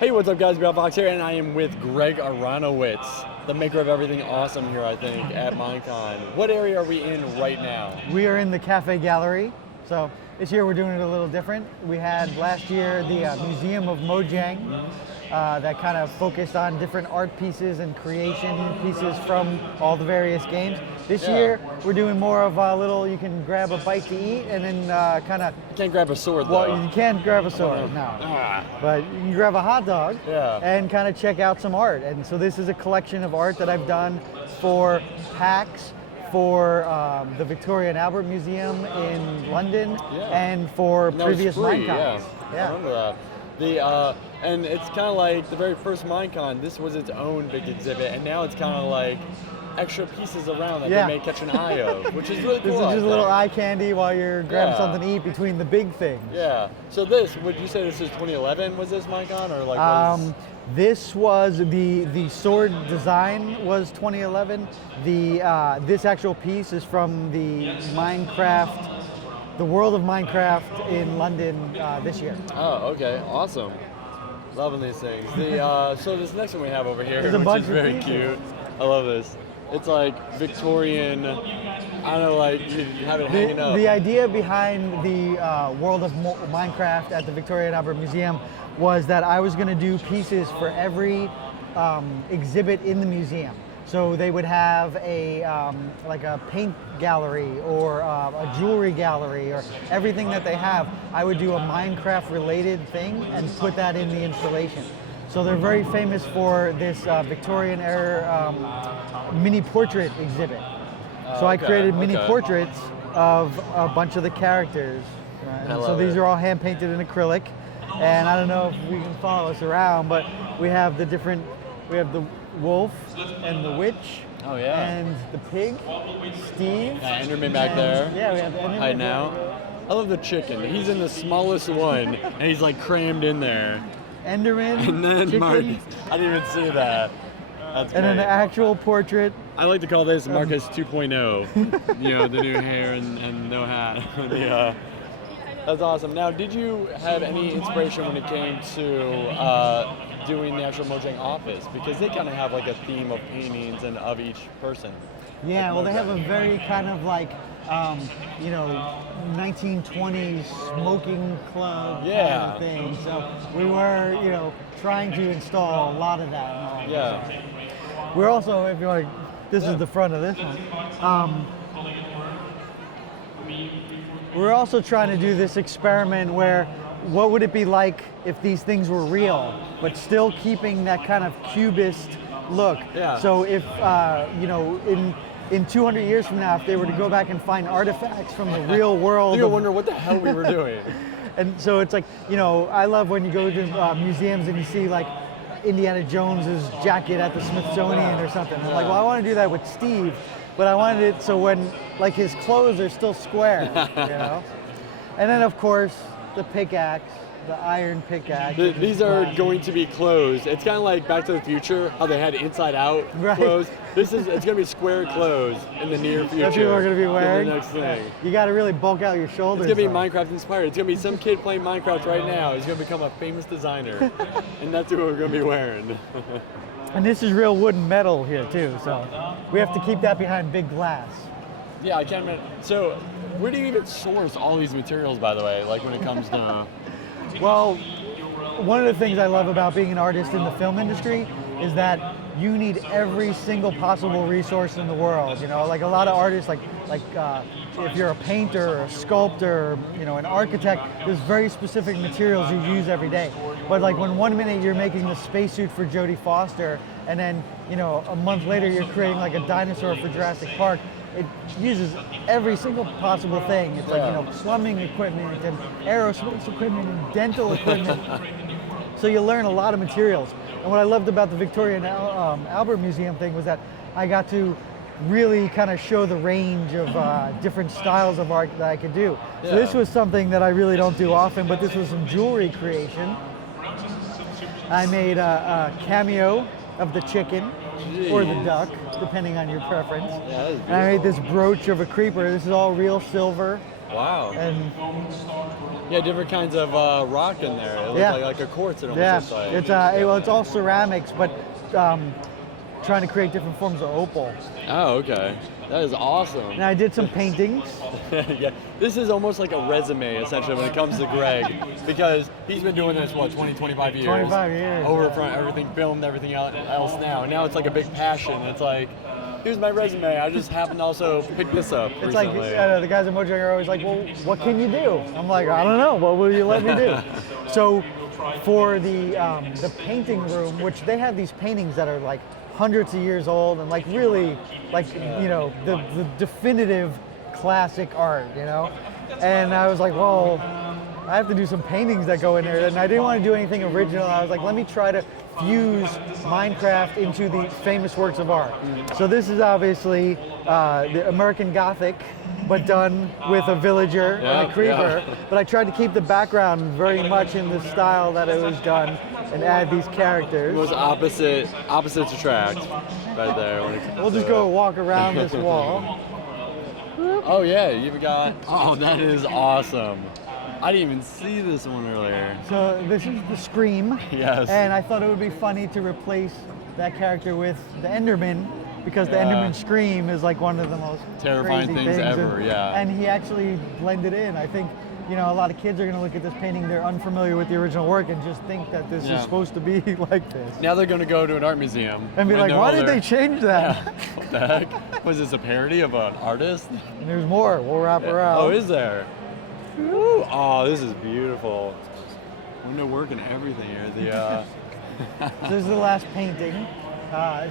Hey, what's up guys, BebopVox here, and I am with Greg Aronowitz, the maker of everything awesome here, I think, at MINECON. What area are we in right now? We are in the Café gallery. So this year we're doing it a little different. We had last year the Museum of Mojang that kind of focused on different art pieces and creation pieces from all the various games. This year we're doing more of a little, you can grab a bite to eat and then kind of... You can't grab a sword though. Well, you can't grab a sword, no. But you can grab a hot dog and kind of check out some art. And so this is a collection of art that I've done for PAX, for the Victoria and Albert Museum in London, and for previous MINECONs. I remember that. And it's kind of like the very first MINECON, this was its own big exhibit, and now it's kind of like extra pieces around that they may catch an eye of, which is really cool. This is just a little eye candy while you're grabbing something to eat between the big things. Yeah. So this, would you say this is 2011? Was this MINECON, or like? This was the sword design was 2011. This actual piece is from the Minecraft, the World of Minecraft in London this year. Oh, okay, awesome. Loving these things. So this next one we have over here, which is very cute. I love this. It's like Victorian, I don't know, like you have it hanging up. The idea behind the World of Minecraft at the Victoria and Albert Museum was that I was going to do pieces for every exhibit in the museum. So they would have a like a paint gallery or a jewelry gallery, or everything that they have. I would do a Minecraft related thing and put that in the installation. So they're very famous for this Victorian era mini portrait exhibit. So I created mini portraits of a bunch of the characters. Right? So these are all hand painted in acrylic. And I don't know if we can follow us around, but we have the different, we have the wolf and the witch. Oh yeah. And the pig, Steve. Enderman back there. Yeah, we have Enderman. Hi now. I love the chicken. He's in the smallest one, and he's like crammed in there. Enderman, and then chicken. Mark, I didn't even see that. That's and great. an actual portrait. I like to call this Marcus 2.0. You know, the new hair and no hat. That's awesome. Now, did you have any inspiration when it came to doing the actual Mojang office? Because they kind of have like a theme of paintings and of each person. Yeah, well, they have a very kind of like, you know, 1920s smoking club kind of thing. So we were, you know, trying to install a lot of that. Yeah. We're also, if you want, this is the front of this one. We're also trying to do this experiment where, what would it be like if these things were real, but still keeping that kind of cubist look? Yeah. So if, you know, in 200 years from now, if they were to go back and find artifacts from the real world. You're wondering what the hell we were doing. And so it's like, you know, I love when you go to museums and you see like Indiana Jones's jacket at the Smithsonian or something. I'm like, well, I want to do that with Steve, but I wanted it so when, like, his clothes are still square, you know? And then, of course, the pickaxe, the iron pickaxe. These are going to be closed. It's kind of like Back to the Future, how they had inside out clothes. It's going to be square clothes in the near future. That's what we're going to be wearing? The next thing. You got to really bulk out your shoulders. It's going to be Minecraft inspired. It's going to be some kid playing Minecraft right now. He's going to become a famous designer. And that's what we're going to be wearing. And this is real wood and metal here too, so we have to keep that behind big glass. Yeah, I can't imagine. So where do you even source all these materials, by the way, like when it comes to... Well, one of the things I love about being an artist in the film industry is that you need every single possible resource in the world. You know, like a lot of artists, like if you're a painter or a sculptor, or, you know, an architect, there's very specific materials you use every day. But like when 1 minute you're making the spacesuit for Jodie Foster, and then, you know, a month later you're creating like a dinosaur for Jurassic Park, it uses every single possible thing. It's like, you know, plumbing equipment and aerospace equipment and dental equipment. So you learn a lot of materials. And what I loved about the Victoria and Albert Museum thing was that I got to really kind of show the range of different styles of art that I could do. So this was something that I really don't do often, but this was some jewelry creation. I made a cameo of the chicken or the duck, depending on your preference. And I made this brooch of a creeper. This is all real silver. Wow. And yeah, different kinds of rock in there. It looks Yeah. like a quartz. It almost yeah, looks like. it's all ceramics, but trying to create different forms of opal. Oh, okay. That is awesome. And I did some paintings. Yeah, this is almost like a resume, essentially, when it comes to Greg, because he's been doing this, 20, 25 years? 25 years. Over from everything filmed, everything else now. Now it's like a big passion. It's like, here's my resume. I just happened to also pick this up It's recently. like the guys at Mojang are always like, well, what can you do? I'm like, I don't know. What will you let me do? So for the painting room, which they have these paintings that are like hundreds of years old and like really like, the definitive classic art, And I was like, well, I have to do some paintings that go in there. And I didn't want to do anything original. I was like, let me try to fuse Minecraft into the famous works of art. So this is obviously the American Gothic, but done with a villager and a creeper. Yeah. But I tried to keep the background very much in the style that it was done and add these characters. Most opposites attract right there. We'll just go walk around this wall. Oh yeah, you've got, oh, that is awesome. I didn't even see this one earlier. So this is the Scream. Yes. And I thought it would be funny to replace that character with the Enderman, because the Enderman Scream is like one of the most terrifying crazy things ever, and, yeah. And he actually blended in. I think, a lot of kids are going to look at this painting, they're unfamiliar with the original work and just think that this is supposed to be like this. Now they're going to go to an art museum. And be like, why did they change that? Yeah. What the heck? Was this a parody of an artist? And there's more. We'll wrap around. Oh, is there? Ooh. Oh, this is beautiful. Window work and everything here. This is the last painting.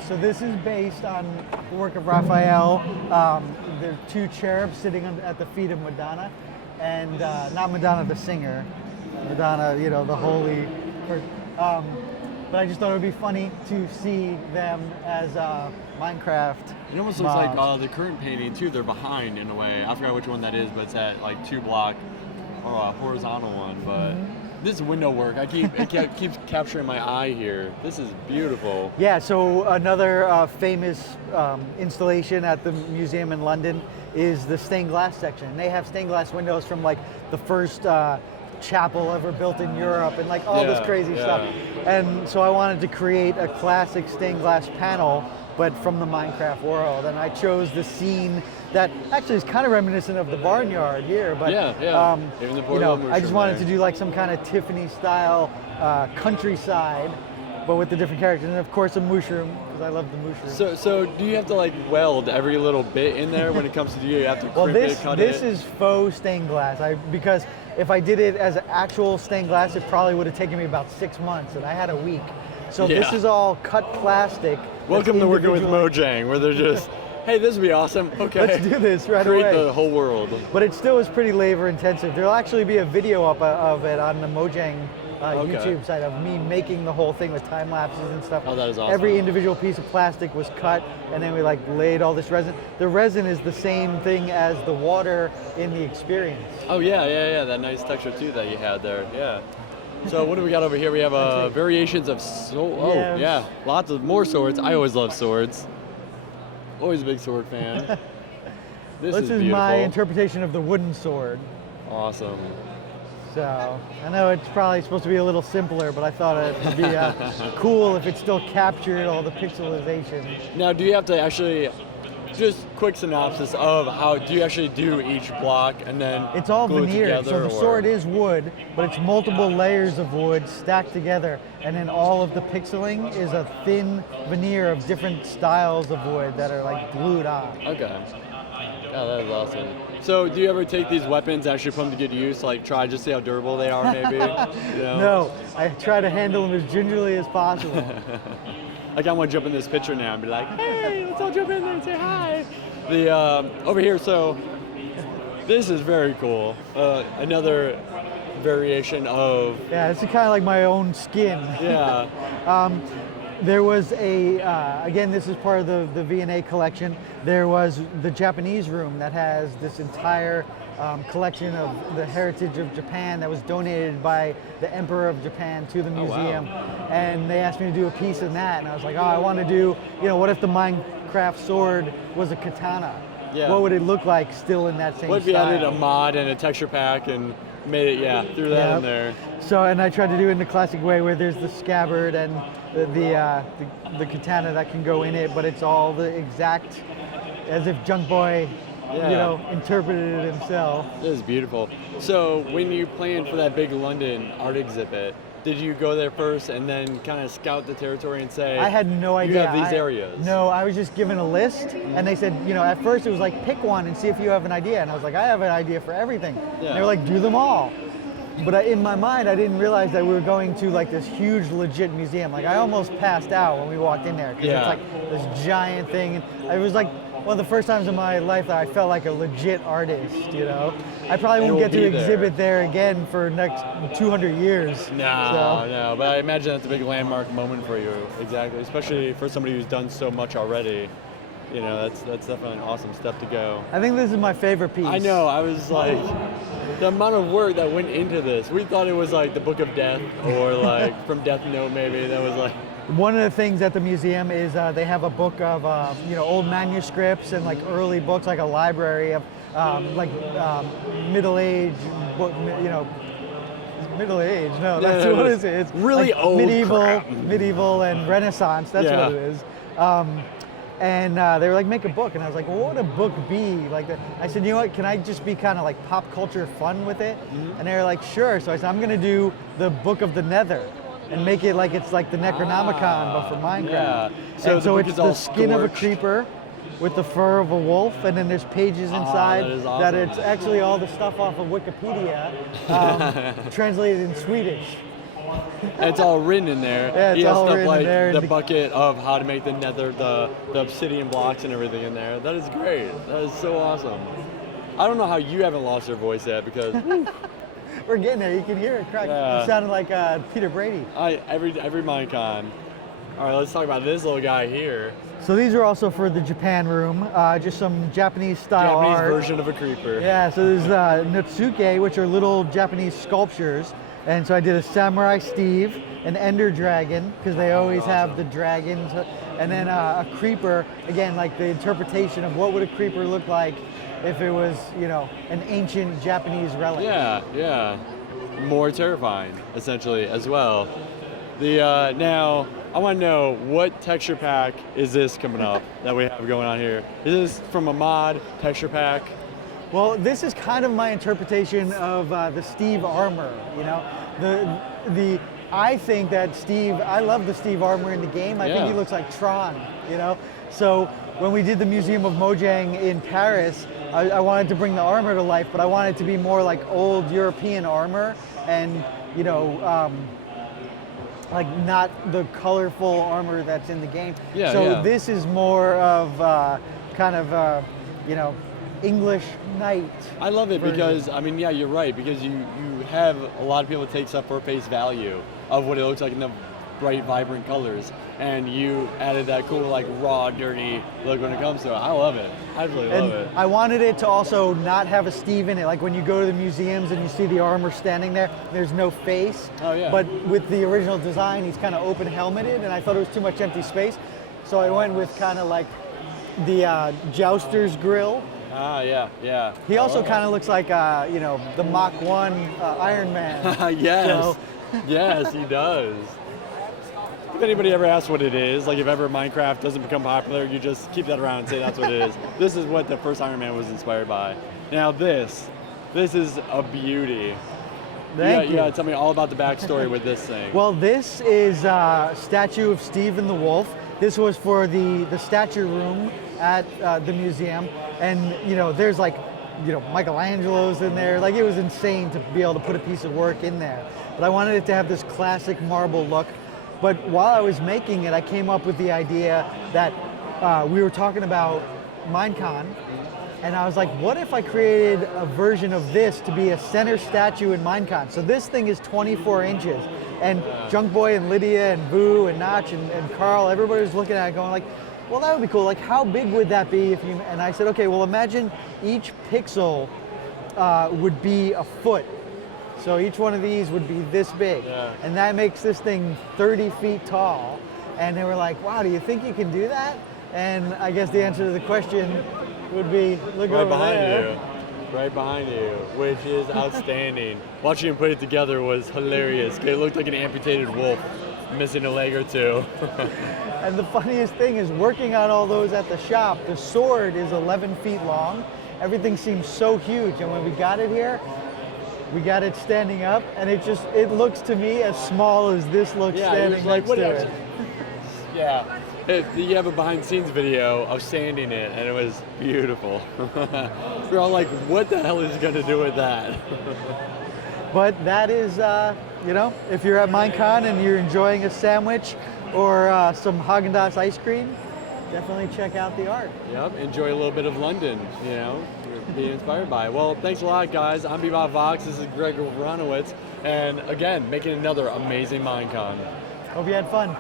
So this is based on the work of Raphael. There are two cherubs sitting at the feet of Madonna, and not Madonna the singer, Madonna, the holy. But I just thought it would be funny to see them as Minecraft. It almost looks like the current painting too. They're behind in a way. I forgot which one that is, but it's that like 2-block or a horizontal one. But this window work, it keeps capturing my eye here. This is beautiful. Yeah. So another famous installation at the museum in London is the stained glass section. They have stained glass windows from like the first chapel ever built in Europe and like all this crazy stuff. And so I wanted to create a classic stained glass panel, but from the Minecraft world. And I chose the scene that actually is kind of reminiscent of the barnyard here. But Even the I just wanted to do like some kind of Tiffany style countryside, but with the different characters, and of course a mushroom, because I love the mushroom. So do you have to like weld every little bit in there when it comes to you have to crimp it, cut it? This is faux stained glass. Because if I did it as actual stained glass, it probably would have taken me about 6 months, and I had a week. So this is all cut plastic. Welcome to working with Mojang, where they're just, hey, this would be awesome. Okay, let's do this right away. Create the whole world. But it still is pretty labor intensive. There'll actually be a video up of it on the Mojang YouTube site of me making the whole thing with time lapses and stuff. Oh, that is awesome. Every individual piece of plastic was cut, and then we like laid all this resin. The resin is the same thing as the water in the experience. Oh yeah, that nice texture too that you had there. Yeah. So what do we got over here? We have variations of lots of more swords. I always love swords. Always a big sword fan. This is beautiful. My interpretation of the wooden sword. Awesome. So I know it's probably supposed to be a little simpler, but I thought it would be cool if it still captured all the pixelization. Now, do you have to actually, just quick synopsis of how do you actually do each block and then it's all glue veneered. Together, so the sword is wood, but it's multiple layers of wood stacked together, and then all of the pixeling is a thin veneer of different styles of wood that are like glued on. Okay. Yeah, that is awesome. So do you ever take these weapons, actually put them to good use, like try just see how durable they are maybe? No, I try to handle them as gingerly as possible. Like I want to jump in this picture now and be like, hey, let's all jump in there and say hi. Over here, so this is very cool. Another variation of... Yeah, it's kind of like my own skin. Yeah. There was again, this is part of the V&A collection. There was the Japanese room that has this entire collection of the heritage of Japan that was donated by the Emperor of Japan to the museum. Oh, wow. And they asked me to do a piece in that, and I was like, oh, I want to do, what if the Minecraft sword was a katana? Yeah. what would it look like still in that same What if you style? added a mod and a texture pack and made it, threw that in there? So, and I tried to do it in the classic way where there's the scabbard and the katana that can go in it, but it's all the exact, as if Junk Boy, interpreted it himself. This is beautiful. So when you planned for that big London art exhibit, did you go there first and then kind of scout the territory and say, I had no idea. You have these areas? No, I was just given a list, and they said, at first it was like, pick one and see if you have an idea. And I was like, I have an idea for everything. Yeah. And they were like, do them all. But in my mind, I didn't realize that we were going to like this huge, legit museum. Like I almost passed out when we walked in there because it's like this giant thing. And it was like one of the first times in my life that I felt like a legit artist. I probably won't get to exhibit there again for next 200 years. No. But I imagine that's a big landmark moment for you. Exactly, especially for somebody who's done so much already. That's definitely an awesome step to go. I think this is my favorite piece. I know. I was like, the amount of work that went into this. We thought it was like the Book of Death or like from Death Note maybe. That was like. One of the things at the museum is they have a book of old manuscripts and like early books, like a library of middle age book. Middle age? No, that's what is it? It's really like old medieval and Renaissance. That's what it is. And they were like, make a book. And I was like, well, what would a book be? Like, I said, you know what, can I just be kind of like pop culture fun with it? Mm-hmm. And they were like, sure. So I said, I'm going to do the Book of the Nether and make it like it's like the Necronomicon, but for Minecraft. Yeah. So it's the skin of a creeper with the fur of a wolf, and then there's pages inside that is awesome. that it's actually all the stuff off of Wikipedia translated in Swedish. And it's all written in there. Yeah, it's all written like in there. The bucket of how to make the nether, the obsidian blocks and everything in there. That is great. That is so awesome. I don't know how you haven't lost your voice yet because we're getting there. You can hear it crack. Yeah. You sounded like Peter Brady. Every MINECON. All right, let's talk about this little guy here. So these are also for the Japan room. Just some Japanese style art. Japanese version of a creeper. Yeah. So there's Notsuke, which are little Japanese sculptures. And so I did a Samurai Steve, an Ender Dragon, because they always have the dragons, and then a creeper, again, like the interpretation of what would a creeper look like if it was, an ancient Japanese relic. Yeah. More terrifying, essentially, as well. Now, I want to know, what texture pack is this coming up that we have going on here? Is this from a mod, texture pack? Well, this is kind of my interpretation of the Steve armor. I think that I love the Steve armor in the game. I think he looks like Tron. So when we did the Museum of Mojang in Paris, I wanted to bring the armor to life, but I wanted it to be more like old European armor, and like not the colorful armor that's in the game. This is more of kind of English knight. I love it version. because, you're right, because you have a lot of people that takes up for face value of what it looks like in the bright, vibrant colors, and you added that cool, like, raw, dirty look when it comes to it. I love it. I really love it. I wanted it to also not have a Steve in it. Like when you go to the museums and you see the armor standing there, there's no face. Oh, yeah. But with the original design, he's kind of open helmeted, and I thought it was too much empty space. So I went with kind of like the Jouster's grill. Yeah. He also kind of looks like, the Mach 1 Iron Man. Yes. Yes, he does. If anybody ever asks what it is, like if ever Minecraft doesn't become popular, you just keep that around and say that's what it is. This is what the first Iron Man was inspired by. Now this is a beauty. Thank you. You gotta tell me all about the backstory with this thing. Well, this is a statue of Steve and the Wolf. This was for the statue room at the museum, and there's like Michelangelo's in there. Like, it was insane to be able to put a piece of work in there. But I wanted it to have this classic marble look. But while I was making it, I came up with the idea that we were talking about MINECON, and I was like, what if I created a version of this to be a center statue in MINECON? So this thing is 24 inches, and Junk Boy and Lydia and Boo and Notch and Carl, everybody was looking at it going like, well, that would be cool. Like, how big would that be if you, and I said, okay, well, imagine each pixel would be a foot. So each one of these would be this big. Yeah. And that makes this thing 30 feet tall. And they were like, wow, do you think you can do that? And I guess the answer to the question would be look Right over behind there. you. Right behind you, which is outstanding. Watching him put it together was hilarious. It looked like an amputated wolf, missing a leg or two. And the funniest thing is working on all those at the shop, the sword is 11 feet long. Everything seems so huge. And when we got it here, we got it standing up, and it looks to me as small as this looks standing like, next to it. Yeah. You have a behind the scenes video of sanding it, and it was beautiful. We're all like, what the hell is he going to do with that? But that is, you know, if you're at MINECON and you're enjoying a sandwich or some Haagen-Dazs ice cream, definitely check out the art. Yep, enjoy a little bit of London, you know, being inspired by it. Well, thanks a lot, guys. I'm BebopVox, this is Greg Aronowitz, and again, making another amazing MINECON. Hope you had fun.